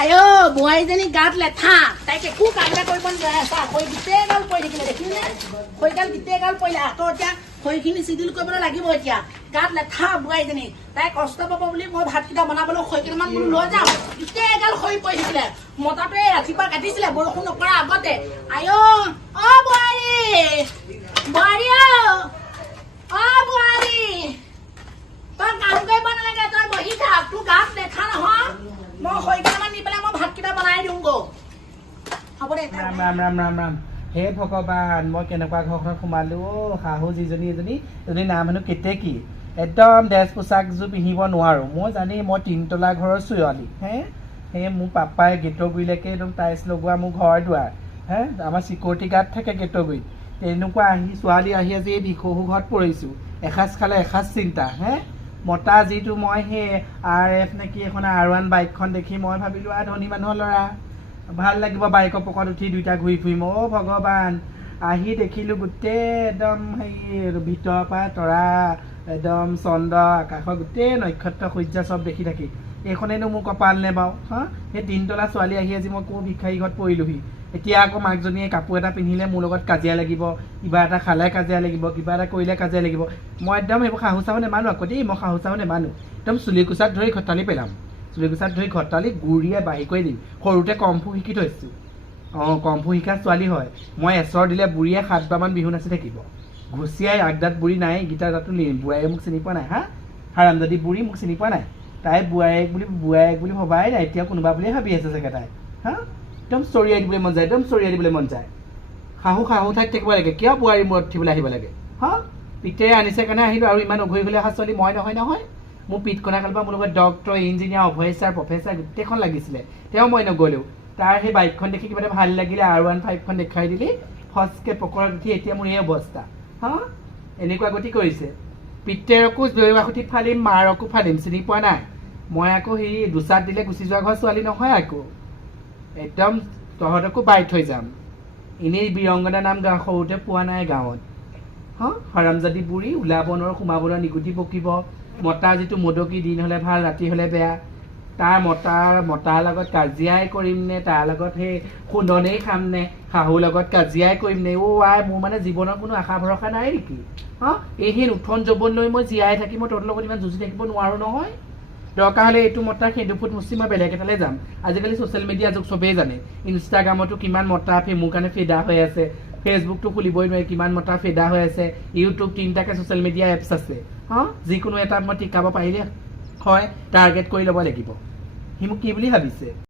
আয়ো বোৱাৰীজনী গাত লেঠা তাইক একো কাম এটা কৰিব নোৱাৰে চা খৰি গোটেই গাল পৰি থাকিলে দেখিলি নে খৰিগাল গোটেই গাল পৰিলে আকৌ এতিয়া খৰিখিনি চিডিল কৰিবলৈ লাগিব এতিয়া গাত লেঠা বোৱাৰীজনী তাই কষ্ট পাব বুলি মই ভাতকেইটা বনাবলৈ খৰি কেইটামান বোলো লৈ যাওঁ গোটেই গাল খৰি পৰি থাকিলে মতাটোৱে ৰাতিপুৱা কাটিছিলে বৰষুণ নপৰাৰ আগতে আয়ো অ বোৱাৰী বোৱাৰী অ বোৱাৰী তই কাম কৰিব নালাগে তই বহি থাক তোৰ গাত লেঠা নহয় মই খৰি কেইটামান নি পেলাই মই ভাতকেইটা বনাই দিওঁগৈ হ'ব দে ৰাম ৰাম ৰাম ৰাম ৰাম হে ভগৱান মই কেনেকুৱা ঘৰখনত সোমালো শাহু যিজনী এজনী নাম হেনো কেতেকী একদম ড্ৰেছ পোছাকযোৰ পিন্ধিব নোৱাৰোঁ মই জানি মই তিনতলা ঘৰৰ ছোৱালী সেই মোৰ পাপাই গেটৰ গুৰিলৈকে একদম টাইলছ লগোৱা মোৰ ঘৰ দুৱাৰ আমাৰ চিকিউৰিটি গাৰ্ড থাকে গেটৰ গুৰিত তেনেকুৱা ছোৱালী আহি আজি এই ভিশহু ঘৰত পৰিছোঁ এসাঁজ খালে এসাঁজ চিন্তা মতা যিটো মই সেই RF নে কি এখন R1 বাইকখন দেখি মই ভাবিলোঁ ধনী মানুহৰ ল'ৰা ভাল লাগিব বাইকৰ পকত উঠি দুইটা ঘূৰি ফুৰিম ভগৱান আহি দেখিলোঁ গোটেই একদম সেই ভিতৰৰ পৰা তৰা একদম চন্দ্ৰ আকাশৰ গোটেই নক্ষত্ৰ সূৰ্য চব দেখি থাকি এইখনেনো মোৰ কপাল নে বাৰু সেই তিনতলা ছোৱালী আহি আজি মই কোৰ ভিক্ষাৰী ঘৰত পৰিলোহি এতিয়া আকৌ মাকজনীয়ে কাপোৰ এটা পিন্ধিলে মোৰ লগত কাজিয়া লাগিব কিবা এটা খালে কাজিয়া লাগিব কিবা এটা কৰিলে কাজিয়া লাগিব মই একদম সেইবোৰ শাহু চাহু নেমানো আকৌ দেই মই শাহু চাহু নেমানো একদম চুলি কোচাত ধৰি ঘটালি পেলাম চুলি কোচাত ধৰি ঘটালি গুৰিয়ে বাঢ়ি কৰি দিম সৰুতে কমফু শিকি থৈছোঁ কমফু শিকা ছোৱালী হয় মই এচৰ দিলে বুঢ়ীয়ে 7 বাৰমান বিহু নাচি থাকিব ঘুচিয়াই আগদাত বুঢ়ী নাই গীতা দাঁতো বুঢ়ায়ে মোক চিনি পোৱা নাই হাৰামজাদি বুঢ়ী মোক চিনি পোৱা নাই তাই বোৱাৰীয়েক বুলি ভবাই নাই এতিয়া কোনোবা বুলিয়ে ভাবি আছে চাগে তাই একদম চৰিয়াই দিবলৈ মন যায় একদম চৰিয়াই দিবলৈ মন যায় শাহু ঠাইত থাকিব লাগে কিয় বোৱাৰী মূৰত উঠিবলৈ আহিব লাগে পিতেৰে আনিছে কাৰণে আহিলোঁ আৰু ইমান অঘৰি গ'লে অহা ছোৱালী মই নহয় মোৰ পিতকনা কালৰ পৰা মোৰ লগত ডক্টৰ ইঞ্জিনিয়াৰ অভয়েচাৰ প্ৰফেচাৰ গোটেইখন লাগিছিলে তেওঁ মই নগ'লেও তাৰ সেই বাইকখন দেখি কিবা এটা ভাল লাগিলে R1 5খন দেখাই দিলি ফচকৈ পকৰত উঠি এতিয়া মোৰ এই অৱস্থা এনেকুৱা গতি কৰিছে পিতেৰকো জয়বাসুতিত ফালিম মাৰকো ফালিম চিনি পোৱা নাই মই আকৌ সেই দুচাত দিলে গুচি যোৱা ঘৰ ছোৱালী নহয় আকৌ একদম তহঁতকো বাই থৈ যাম এনেই বীৰংগনা নাম সৰুতে পোৱা নাই গাঁৱত হাৰামজাদি বুঢ়ী ওলাব নোৱাৰো সোমাব নোৱাৰো নিগুটি পকিব মতা যিটো মদকি দিন হ'লে ভাল ৰাতি হ'লে বেয়া তাৰ মতাৰ লগত কাজিয়াই কৰিম নে তাৰ লগত সেই খুন্দনেই খাম নে শাহুৰ লগত কাজিয়াই কৰিম নে মোৰ মানে জীৱনৰ কোনো আশা ভৰসা নাই নেকি এই উঠন যৌৱন লৈ মই জীয়াই থাকি মই তোৰ লগত ইমান যুঁজি থাকিব নোৱাৰো নহয় দৰকাৰ হ'লে এইটো মতা সেন্দুফুট মুচি মই বেলেগ এটালৈ যাম আজিকালি ছ'চিয়েল মিডিয়া যুগ চবেই জানে ইনষ্টাগ্ৰামতো কিমান মতা মোৰ কাৰণে ফিদা হৈ আছে ফেচবুকটো খুলিবই নোৱাৰি কিমান মতা ফিদা হৈ আছে ইউটিউব 3টাকে ছ'চিয়েল মিডিয়া এপছ আছে যিকোনো এটা মই টিকাব পাৰিলে হয় টাৰ্গেট কৰি ল'ব লাগিব সি মোক কি বুলি ভাবিছে